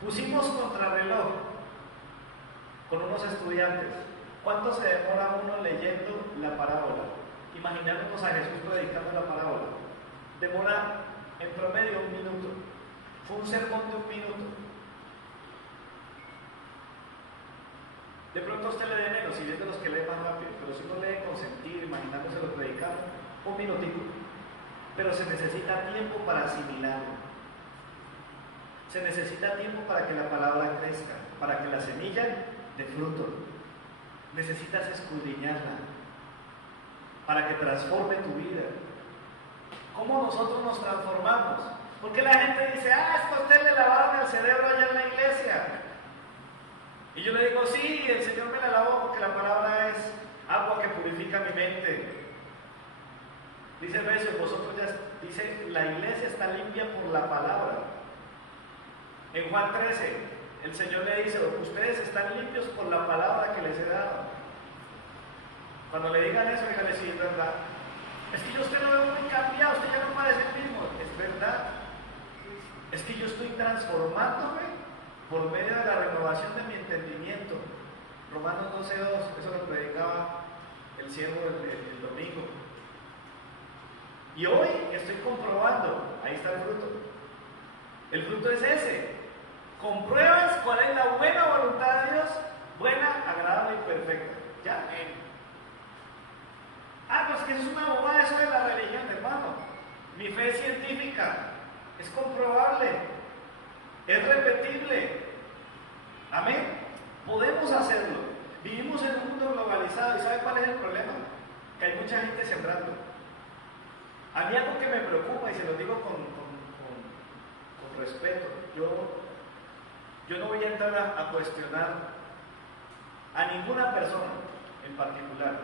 Pusimos contrarreloj con unos estudiantes. ¿Cuánto se demora uno leyendo la parábola? Imaginándonos a Jesús predicando la parábola. Demora en promedio 1 minuto. Fue un sermón de 1 minuto. De pronto a usted le dé menos, y es de los que lee más rápido, pero si uno lee con sentido, imaginándoselo predicando, 1 minutico. Pero se necesita tiempo para asimilarlo. Se necesita tiempo para que la palabra crezca, para que la semilla dé fruto. Necesitas escudriñarla para que transforme tu vida. ¿Cómo nosotros nos transformamos? Porque la gente dice, es que a usted le lavaron el cerebro allá en la iglesia. Y yo le digo, sí, el Señor me la lavó porque la palabra es agua que purifica mi mente. Dice Efesios, vosotros ya, dice, la iglesia está limpia por la palabra. En Juan 13, el Señor le dice, ustedes están limpios por la palabra que les he dado. Cuando le digan eso, díganle, sí, es verdad. Es que yo usted lo veo muy cambiado, usted ya no parece el mismo. Es verdad. Es que yo estoy transformándome por medio de la renovación de mi entendimiento. Romanos 12:2, eso lo predicaba el siervo el domingo. Y hoy estoy comprobando, ahí está el fruto. El fruto es ese. Compruebas cuál es la buena voluntad de Dios, buena, agradable y perfecta. ¿Ya? Pues que eso es una bobada, eso es la religión, hermano. Mi fe es científica, es comprobable, es repetible. Amén. Podemos hacerlo. Vivimos en un mundo globalizado y ¿sabe cuál es el problema? Que hay mucha gente sembrando. A mí algo que me preocupa, y se lo digo con respeto, yo no voy a entrar a cuestionar a ninguna persona en particular,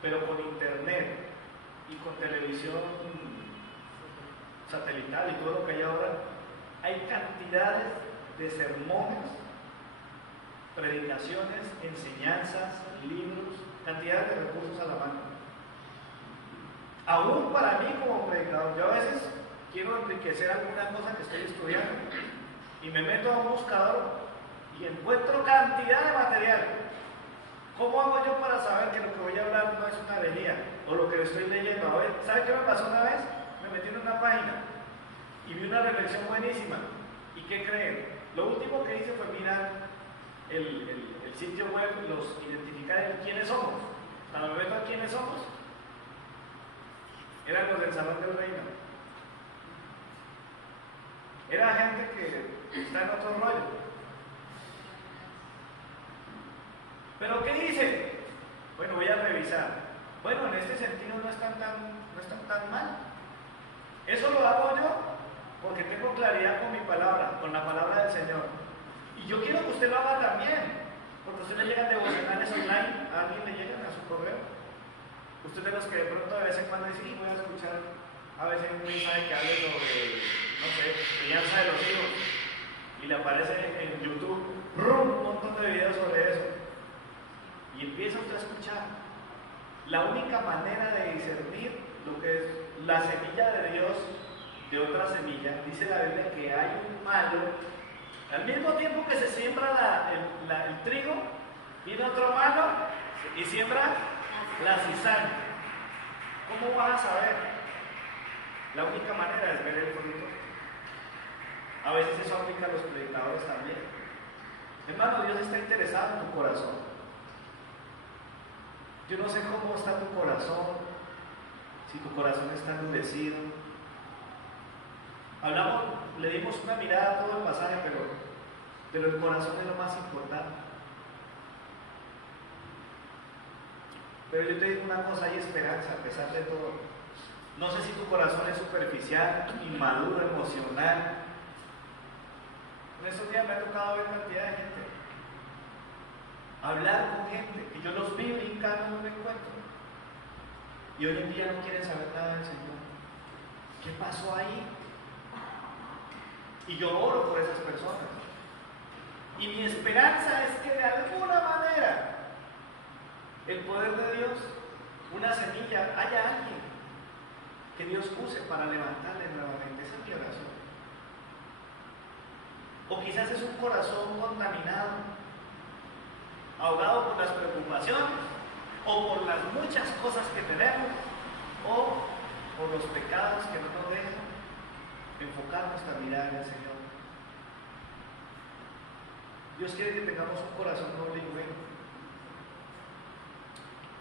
pero con internet y con televisión satelital y todo lo que hay ahora, hay cantidades de sermones predicaciones, enseñanzas, libros, cantidad de recursos a la mano. Aún para mí como predicador, yo a veces quiero enriquecer alguna cosa que estoy estudiando y me meto a un buscador y encuentro cantidad de material. ¿Cómo hago yo para saber que lo que voy a hablar no es una herejía? O lo que estoy leyendo. A ver, ¿sabe qué me pasó una vez? Me metí en una página y vi una reflexión buenísima. ¿Y qué creen? Lo último que hice fue mirar el sitio web, identificar quiénes somos. Cuando me meto a quiénes somos, eran los del Salón del Reino. Era gente que está en otro rollo. ¿Pero qué dice? Bueno, voy a revisar. Bueno, en este sentido no están tan mal. Eso lo hago yo porque tengo claridad con mi palabra, con la palabra del Señor. Y yo quiero que usted lo haga también, porque a usted le llegan devocionales online, a alguien le llegan a su correo. Usted de los que de pronto de vez en cuando dice, voy a escuchar a veces un mensaje que hable sobre, no sé, crianza de los hijos, y le aparece en YouTube un montón de videos sobre eso. Y empieza usted a escuchar. La única manera de discernir lo que es la semilla de Dios de otra semilla, dice la Biblia que hay un malo. Al mismo tiempo que se siembra el trigo, viene otro malo y siembra la cizaña. ¿Cómo vas a saber? La única manera es ver el fruto. A veces eso aplica a los predicadores también. Hermano, Dios está interesado en tu corazón. Yo no sé cómo está tu corazón, si tu corazón está endurecido. Le dimos una mirada a todo el pasaje, pero el corazón es lo más importante. Pero yo te digo una cosa, hay esperanza a pesar de todo. No sé si tu corazón es superficial, inmaduro, emocional. En estos días me ha tocado ver cantidad de gente, hablar con gente, que yo los vi brincando en un encuentro. Y hoy en día no quieren saber nada del Señor. ¿Qué pasó ahí? Y yo oro por esas personas. Y mi esperanza es que de alguna manera el poder de Dios, una semilla, haya alguien que Dios use para levantarle nuevamente. Esa es mi oración. O quizás es un corazón contaminado, ahogado por las preocupaciones, o por las muchas cosas que tenemos, o por los pecados que no nos dejan enfocar nuestra mirada en el Señor. Dios quiere que tengamos un corazón noble y bueno.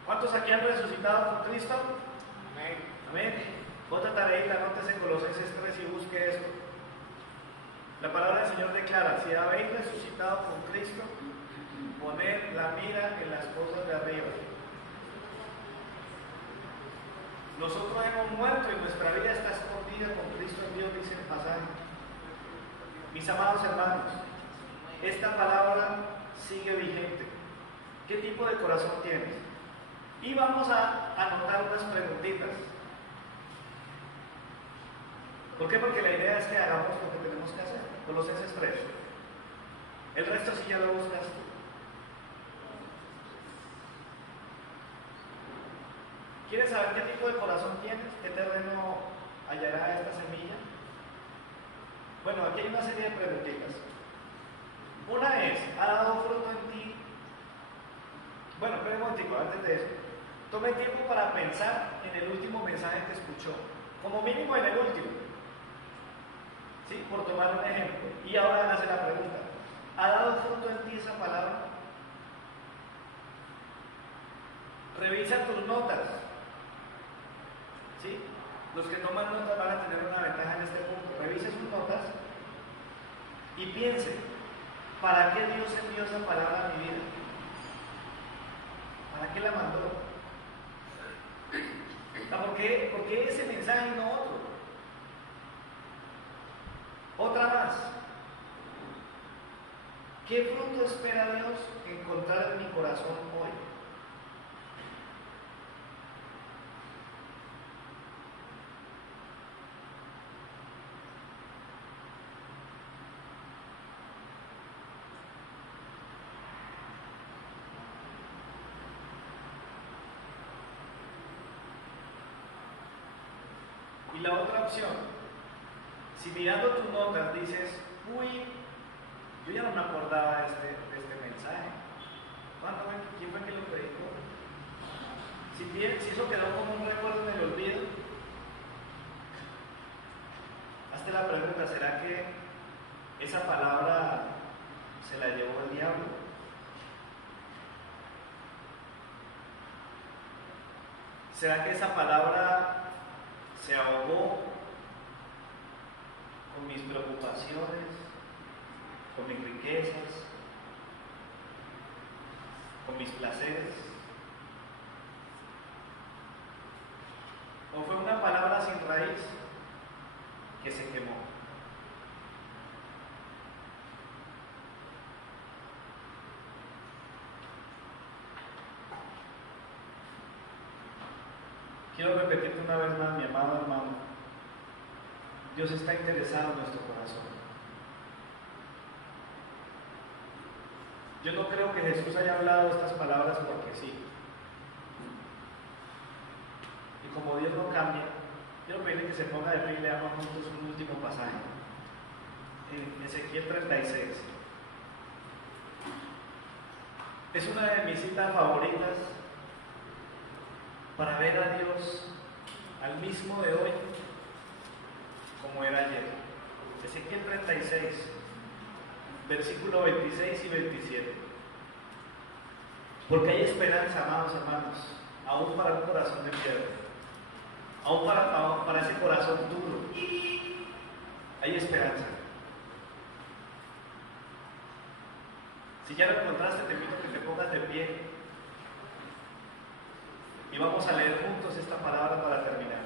¿Cuántos aquí han resucitado con Cristo? Amén. Amén. Otra tareita, anótese en Colosenses 3 y busque eso. La palabra del Señor declara: si habéis resucitado con Cristo, poned la mira en las cosas de arriba. Nosotros hemos muerto y nuestra vida está escondida con Cristo en Dios, dice el pasaje. Mis amados hermanos, esta palabra sigue vigente. ¿Qué tipo de corazón tienes? Y vamos a anotar unas preguntitas. ¿Por qué? Porque la idea es que hagamos lo que tenemos que hacer. Colosenses 3. El resto sí ya lo buscas tú. ¿Quieres saber qué tipo de corazón tienes? ¿Qué terreno hallará esta semilla? Bueno, aquí hay una serie de preguntitas. Una es, ¿ha dado fruto en ti? Bueno, espera un momentico, antes de eso. Tome tiempo para pensar en el último mensaje que escuchó. Como mínimo en el último. ¿Sí? Por tomar un ejemplo. Y ahora hace la pregunta. ¿Ha dado fruto en ti esa palabra? Revisa tus notas. ¿Sí? Los que toman notas van a tener una ventaja en este punto. Revise sus notas y piense, ¿para qué Dios envió esa palabra a mi vida? ¿Para qué la mandó? ¿Por qué ese mensaje y no otro? Otra más. ¿Qué fruto espera Dios encontrar en mi corazón hoy? Y la otra opción, si mirando tus notas dices, uy, yo ya no me acordaba de este mensaje. ¿Quién fue que lo predicó? Si eso quedó como un recuerdo en el olvido, hazte la pregunta, ¿será que esa palabra se la llevó el diablo? ¿Será que esa palabra se ahogó con mis preocupaciones, con mis riquezas, con mis placeres? ¿O fue una palabra sin raíz que se quemó? Quiero repetirte una vez más, mi amado hermano. Dios está interesado en nuestro corazón. Yo no creo que Jesús haya hablado estas palabras porque sí. Y como Dios no cambia, quiero pedirle que se ponga de pie y leamos juntos un último pasaje. En Ezequiel 36. Es una de mis citas favoritas para ver a Dios al mismo de hoy como era ayer. Ezequiel 36, versículo 26 y 27. Porque hay esperanza, amados hermanos, aún para un corazón de piedra, aún para ese corazón duro. Hay esperanza. Si ya lo encontraste, te pido que te pongas de pie y vamos a leer juntos esta palabra para terminar.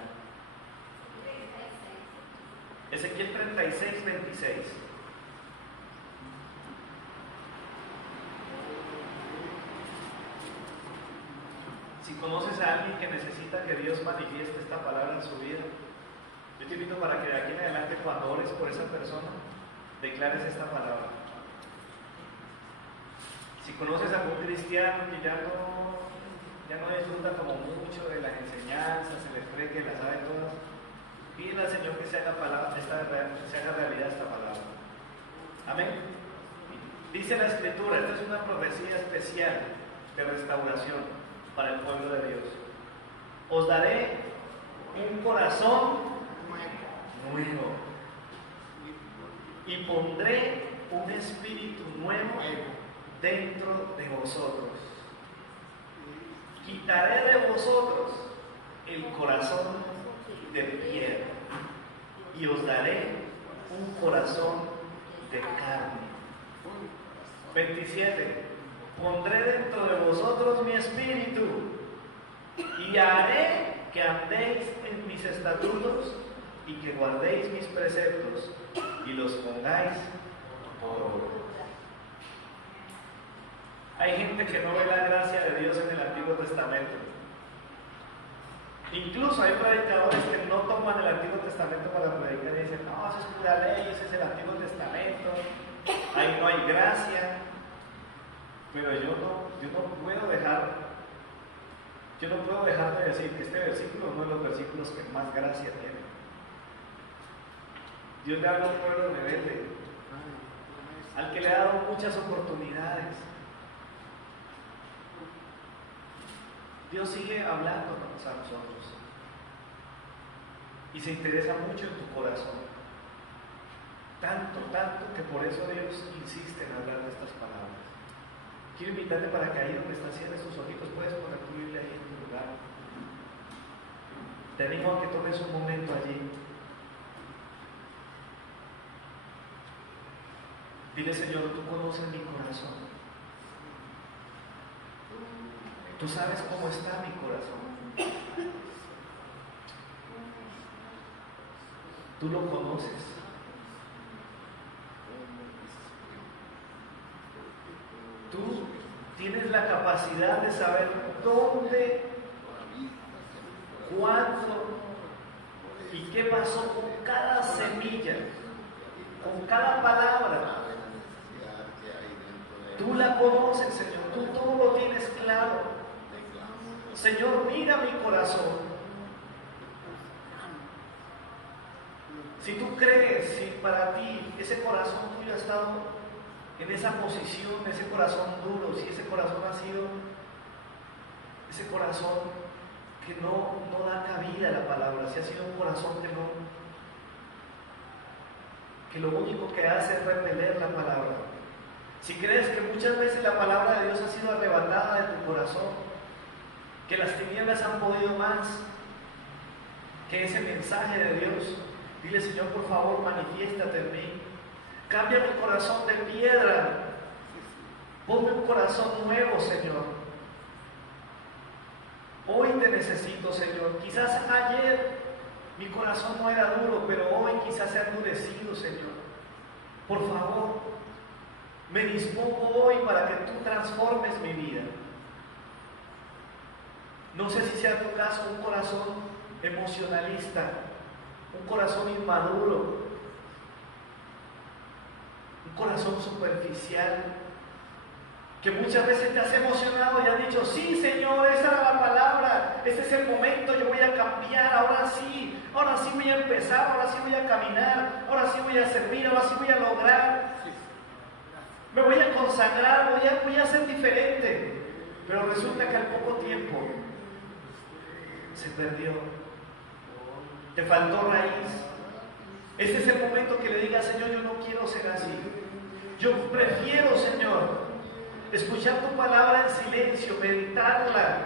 Ezequiel 36, 26. Si conoces a alguien que necesita que Dios manifieste esta palabra en su vida, yo te invito para que de aquí en adelante, cuando ores por esa persona, declares esta palabra. Si conoces a un cristiano que ya no disfruta como mucho de las enseñanzas, se le cree que las sabe todas, pide al Señor que se haga realidad esta palabra. Amén. Dice la Escritura, esta es una profecía especial de restauración para el pueblo de Dios. Os daré un corazón nuevo y pondré un espíritu nuevo dentro de vosotros. Quitaré de vosotros el corazón de piedra y os daré un corazón de carne. 27. Pondré dentro de vosotros mi espíritu y haré que andéis en mis estatutos y que guardéis mis preceptos y los pongáis por obra. Hay gente que no ve la gracia de Dios en el Antiguo Testamento. Incluso hay predicadores que no toman el Antiguo Testamento para predicar y dicen, no, eso es pura ley, ese es el Antiguo Testamento, ahí no hay gracia. Pero yo no puedo dejar de decir que este versículo es uno de los versículos que más gracia tiene. Dios le habla a un pueblo rebelde, al que le ha dado muchas oportunidades. Dios sigue hablándonos a nosotros y se interesa mucho en tu corazón, tanto que por eso Dios insiste en hablar de estas palabras. Quiero invitarte para que ahí donde estás, cierres tus ojitos, puedes poner tu Biblia ahí en tu lugar. Te animo a que tomes un momento allí. Dile, Señor, tú conoces mi corazón. Tú sabes cómo está mi corazón. Tú lo conoces. Tú tienes la capacidad de saber dónde, cuándo y qué pasó con cada semilla, con cada palabra. Tú la conoces, Señor. Tú todo lo tienes claro. Señor, mira mi corazón. Si tú crees, si para ti ese corazón tuyo ha estado en esa posición, ese corazón duro, si ese corazón ha sido ese corazón que no da cabida a la palabra, si ha sido un corazón que lo único que hace es repeler la palabra, si crees que muchas veces la palabra de Dios ha sido arrebatada de tu corazón, que las tinieblas han podido más que ese mensaje de Dios, dile: Señor, por favor, manifiéstate en mí. Cambia mi corazón de piedra. Ponme un corazón nuevo, Señor. Hoy te necesito, Señor. Quizás ayer mi corazón no era duro, pero hoy quizás se ha endurecido, Señor. Por favor, me dispongo hoy para que tú transformes mi vida. No sé si sea tu caso un corazón emocionalista, un corazón inmaduro, un corazón superficial, que muchas veces te has emocionado y has dicho: sí, Señor, esa era la palabra, ese es el momento, yo voy a cambiar, ahora sí voy a empezar, ahora sí voy a caminar, ahora sí voy a servir, ahora sí voy a lograr, me voy a consagrar, voy a ser diferente. Pero resulta que al poco tiempo se perdió, te faltó raíz. Este es el momento que le digas: Señor, yo no quiero ser así. Yo prefiero, Señor, escuchar tu palabra en silencio, meditarla,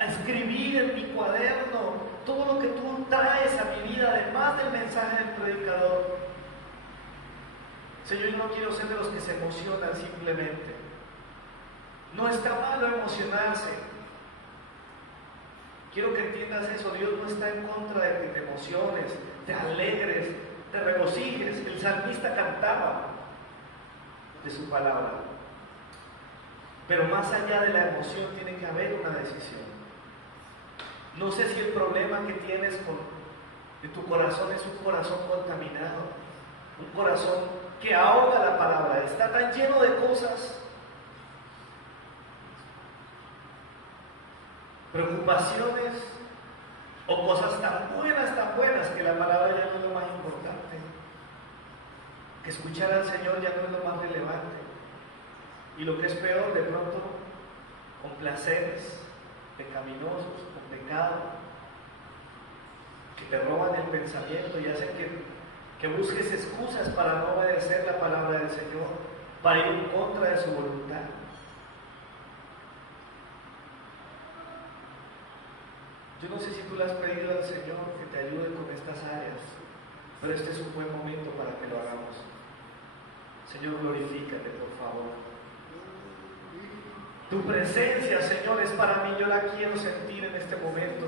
escribir en mi cuaderno todo lo que tú traes a mi vida, además del mensaje del predicador. Señor, yo no quiero ser de los que se emocionan simplemente. No está malo emocionarse. Quiero que entiendas eso. Dios no está en contra de que te emociones, te alegres, te regocijes. El salmista cantaba de su palabra. Pero más allá de la emoción tiene que haber una decisión. No sé si el problema que tienes en tu corazón es un corazón contaminado, un corazón que ahoga la palabra, está tan lleno de cosas, preocupaciones o cosas tan buenas que la palabra ya no es lo más importante, que escuchar al Señor ya no es lo más relevante, y lo que es peor, de pronto con placeres pecaminosos, con pecado, que te roban el pensamiento y hacen que busques excusas para no obedecer la palabra del Señor, para ir en contra de su voluntad. Yo no sé si tú le has pedido al Señor que te ayude con estas áreas, pero este es un buen momento para que lo hagamos. Señor, glorifícate, por favor. Tu presencia, Señor, es para mí, yo la quiero sentir en este momento.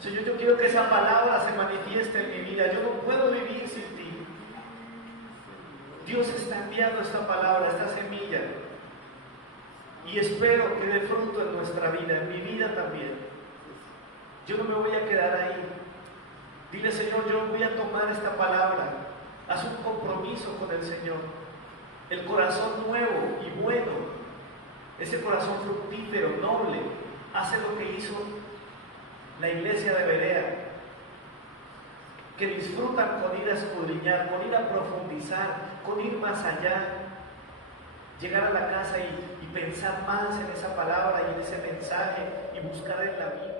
Señor, yo quiero que esa palabra se manifieste en mi vida. Yo no puedo vivir sin ti. Dios está enviando esta palabra, esta semilla, y espero que dé fruto en nuestra vida, en mi vida también. Yo no me voy a quedar ahí. Dile: Señor, yo voy a tomar esta palabra. Haz un compromiso con el Señor. El corazón nuevo y bueno, ese corazón fructífero, noble, hace lo que hizo la iglesia de Berea, que disfrutan con ir a escudriñar, con ir a profundizar, con ir más allá, llegar a la casa y pensar más en esa palabra y en ese mensaje y buscar en la vida.